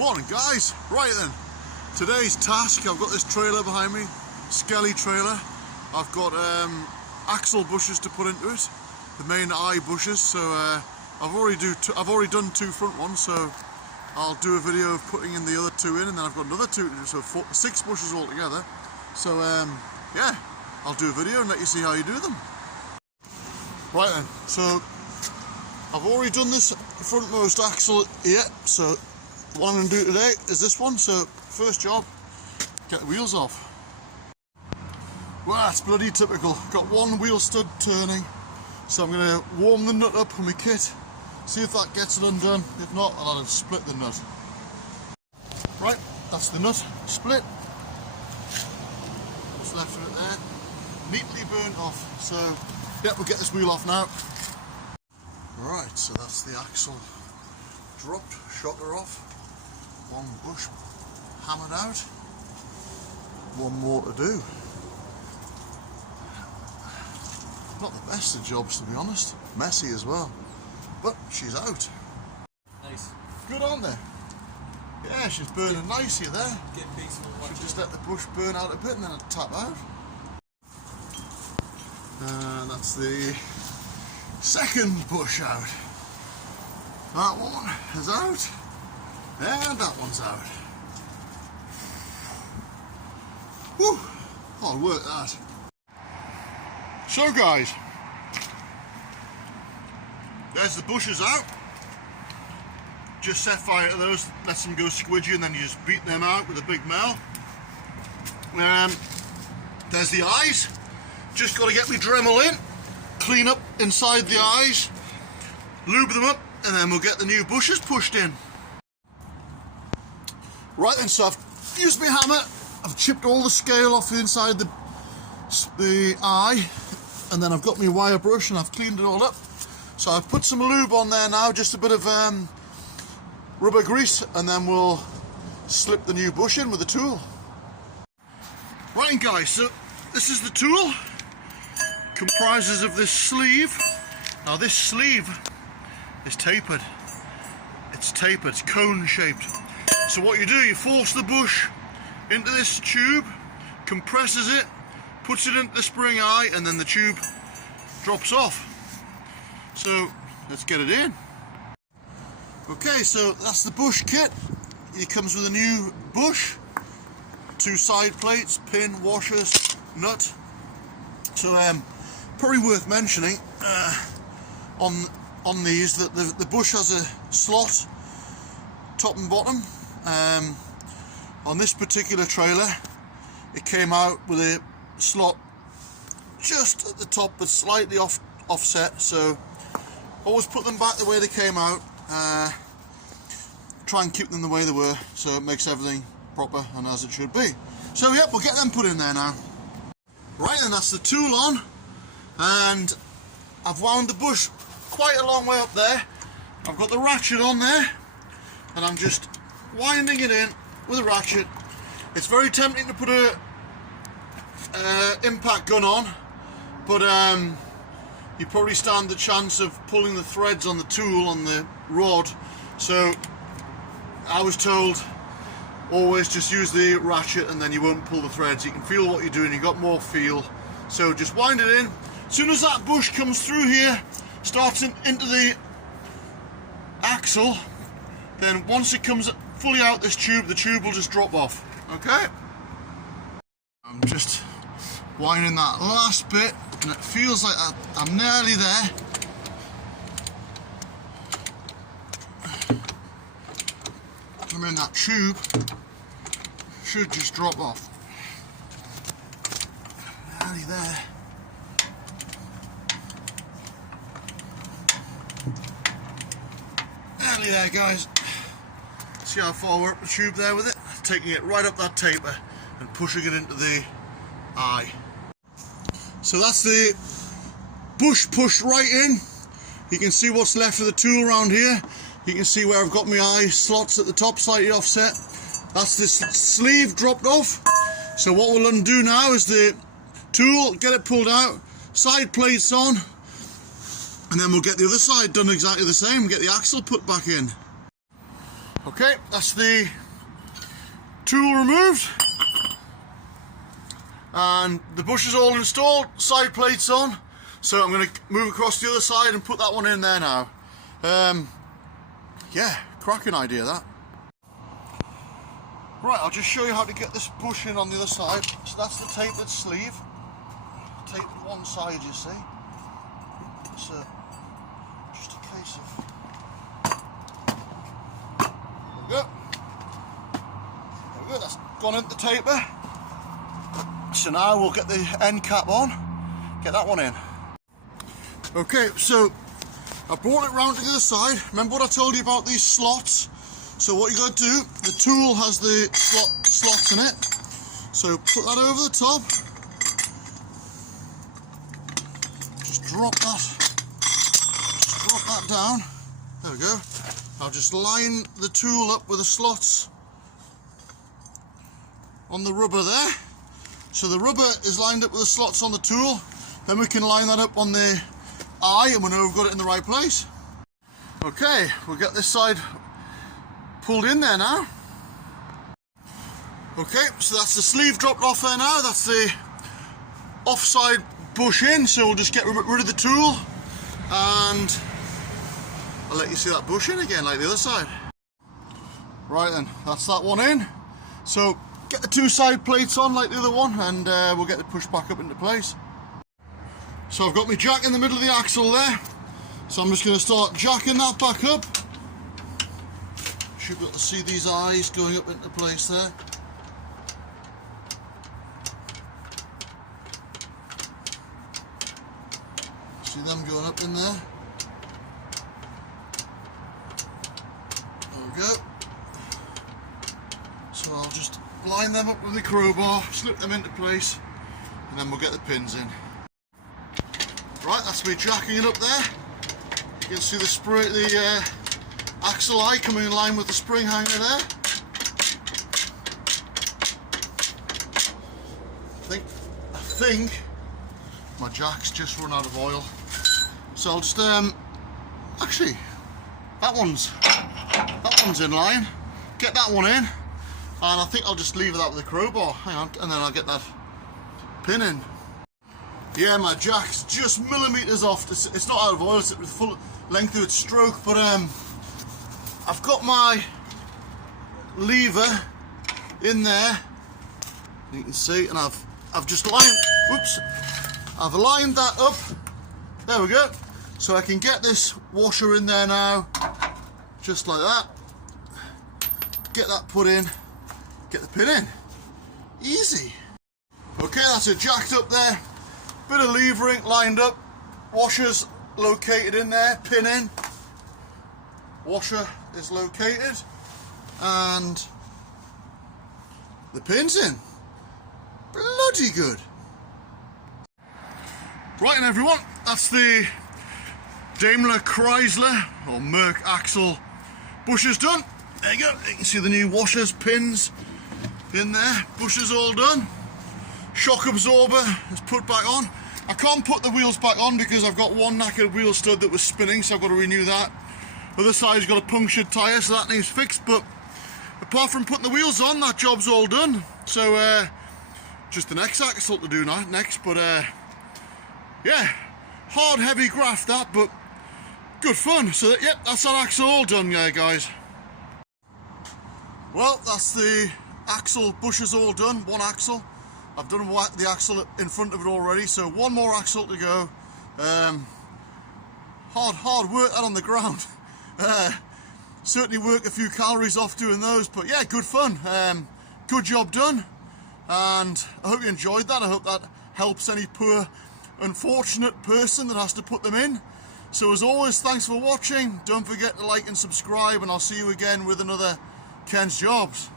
Morning guys, right then, today's task, I've got this trailer behind me, Skelly trailer. I've got axle bushes to put into it, the main eye bushes, so I've already done two front ones, so I'll do a video of putting in the other two in, and then I've got another two, so 6 bushes altogether. So yeah, I'll do a video and let you see how you do them. Right then, so I've already done this frontmost axle here, so what I'm going to do today is this one. So first job, get the wheels off. Well, that's bloody typical. Got one wheel stud turning, so I'm going to warm the nut up on my kit, see if that gets it undone. If not, I'll have to split the nut. Right, that's the nut split. What's left of it there? Neatly burnt off. So yeah, we'll get this wheel off now. Right, so that's the axle dropped, shocker off. One bush hammered out. One more to do. Not the best of jobs, to be honest. Messy as well. But she's out. Nice. Good, aren't they? Yeah, she's burning nicely there. Get peaceful. Should just let the bush burn out a bit and then it'll tap out. And that's the second bush out. That one is out. And that one's out. Whew, hard work that. So guys, there's the bushes out. Just set fire to those, let them go squidgy, and then you just beat them out with a big mill. There's the eyes. Just got to get my Dremel in, clean up inside the eyes, lube them up, and then we'll get the new bushes pushed in. Right then, so I've used my hammer, I've chipped all the scale off the inside the eye, and then I've got my wire brush and I've cleaned it all up. So I've put some lube on there now, just a bit of rubber grease, and then we'll slip the new bush in with the tool. Right then guys, so this is the tool. Comprises of this sleeve. Now this sleeve is tapered. It's tapered, it's cone shaped. So what you do, you force the bush into this tube, compresses it, puts it into the spring eye, and then the tube drops off. So let's get it in. Okay, so that's the bush kit. It comes with a new bush, 2 side plates, pin, washers, nut. So probably worth mentioning on these that the bush has a slot top and bottom. On this particular trailer, it came out with a slot just at the top but slightly offset, so always put them back the way they came out. Try and keep them the way they were, so it makes everything proper and as it should be. So yep, we'll get them put in there now. Right then, that's the tool on, and I've wound the bush quite a long way up there. I've got the ratchet on there, and I'm just winding it in with a ratchet. It's very tempting to put a impact gun on, but you probably stand the chance of pulling the threads on the tool on the rod. So I was told always just use the ratchet and then you won't pull the threads. You can feel what you're doing, you got more feel. So just wind it in. As soon as that bush comes through here, starts into the axle, then once it comes fully out this tube, the tube will just drop off. Okay? I'm just winding that last bit, and it feels like I'm nearly there. I mean, that tube should just drop off. Nearly there. Nearly there, guys. See how far we're up the tube there with it? Taking it right up that taper and pushing it into the eye. So that's the bush pushed right in. You can see what's left of the tool around here. You can see where I've got my eye slots at the top, slightly offset. That's this sleeve dropped off. So what we'll undo now is the tool, get it pulled out, side plates on, and then we'll get the other side done exactly the same, get the axle put back in. Okay, that's the tool removed. And the bush is all installed, side plates on. So I'm going to move across the other side and put that one in there now. Yeah, cracking idea that. Right, I'll just show you how to get this bush in on the other side. So that's the tapered sleeve. Tapered one side, you see. So just a case of... There we go. There we go, that's gone into the taper. So now we'll get the end cap on, get that one in. Okay, so I brought it round to the other side. Remember what I told you about these slots? So what you got to do, the tool has the slots in it. So put that over the top. Just drop that down. There we go. I'll just line the tool up with the slots on the rubber there. So the rubber is lined up with the slots on the tool. Then we can line that up on the eye and we know we've got it in the right place. Okay, we'll get this side pulled in there now. Okay, so that's the sleeve dropped off there now. That's the offside bush in. So we'll just get rid of the tool and I'll let you see that bush in again like the other side. Right then, that's that one in. So get the two side plates on like the other one and we'll get it pushed back up into place. So I've got my jack in the middle of the axle there. So I'm just going to start jacking that back up. Should be able to see these eyes going up into place there. See them going up in there. There we go. So I'll just line them up with the crowbar, slip them into place, and then we'll get the pins in. Right, that's me jacking it up there. You can see the axle eye coming in line with the spring hanger there. I think my jack's just run out of oil. So I'll just actually that one's in line. Get that one in, and I think I'll just leave that with the crowbar. Hang on, and then I'll get that pin in. Yeah, my jack's just millimeters off. It's not out of oil, it's the full length of its stroke, but I've got my lever in there, you can see, and I've just I've lined that up. There we go. So I can get this washer in there now, just like that. Get that put in, get the pin in. Easy. Okay, that's it jacked up there. Bit of levering lined up, washers located in there, pin in, washer is located, and the pin's in. Bloody good. Right then everyone, that's the Daimler Chrysler or Merc axle bushers done. There you go, you can see the new washers, pins in there, bushers all done. Shock absorber is put back on. I can't put the wheels back on because I've got one knackered wheel stud that was spinning, so I've got to renew that. Other side's got a punctured tyre, so that needs fixed, but apart from putting the wheels on, that job's all done. So just the next axle to do next, but yeah, hard heavy graft that, but good fun. So yep, that's that axle all done, yeah guys. Well, that's the axle bushers all done, one axle. I've done the axle in front of it already, so one more axle to go. Hard work that on the ground. Certainly work a few calories off doing those, but yeah, good fun. Good job done, and I hope you enjoyed that. I hope that helps any poor, unfortunate person that has to put them in. So as always, thanks for watching. Don't forget to like and subscribe, and I'll see you again with another Ken's Jobs.